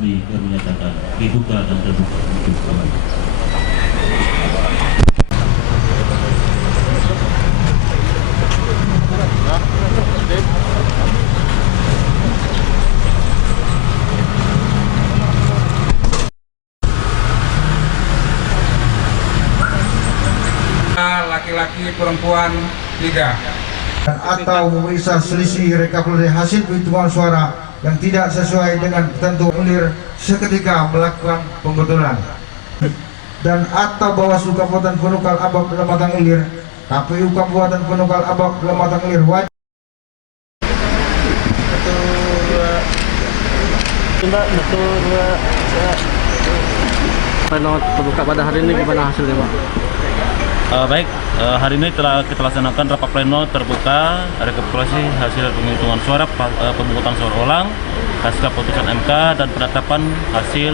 kami menyatakan dibuka dan terbuka untuk kembali. Laki-laki perempuan 3 atau memeriksa selisih rekapitulasi hasil penghitungan suara yang tidak sesuai dengan ketentuan ulir seketika melakukan pembetulan, dan atau Bawaslu Kabupaten Penukal Abak Kecamatan Ilir, KPU Kabupaten Penukal Abak Kecamatan Ilir wajib Pleno terbuka pada hari ini, gimana hasilnya, Pak? Baik, hari ini telah kita laksanakan rapat pleno terbuka rekapitulasi hasil penghitungan suara pemungutan suara ulang pasca putusan MK dan penetapan hasil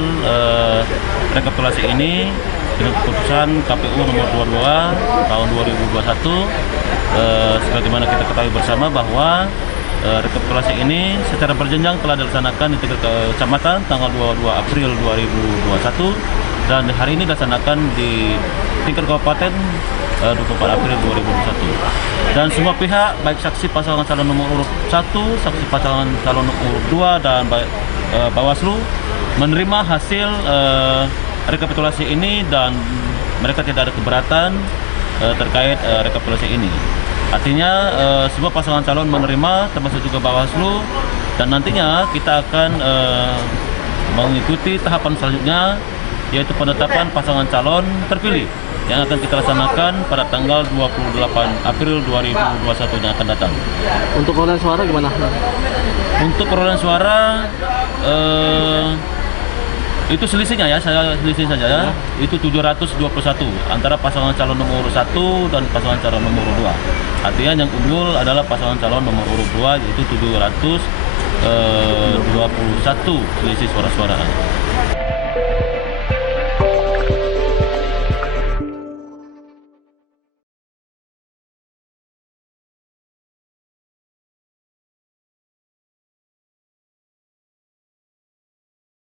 rekapitulasi ini dengan keputusan KPU nomor 22 tahun 2021. Sebagaimana kita ketahui bersama bahwa rekapitulasi ini secara berjenjang telah dilaksanakan di tingkat kecamatan tanggal 22 April 2021 dan hari ini dilaksanakan di tingkat kabupaten 24 April 2021. Dan semua pihak, baik saksi pasangan calon nomor urut 1, saksi pasangan calon nomor urut 2 dan Bawaslu menerima hasil rekapitulasi ini dan mereka tidak ada keberatan terkait rekapitulasi ini. Artinya semua pasangan calon menerima, termasuk juga Bawaslu, dan nantinya kita akan mengikuti tahapan selanjutnya, yaitu penetapan pasangan calon terpilih yang akan kita laksanakan pada tanggal 28 April 2021 yang akan datang. Untuk perolehan suara gimana? Untuk perolehan suara itu selisihnya ya, saya selisih saja ya. Itu 721 antara pasangan calon nomor urut 1 dan pasangan calon nomor urut 2. Artinya yang unggul adalah pasangan calon nomor urut 2, yaitu 721 selisih suara-suara.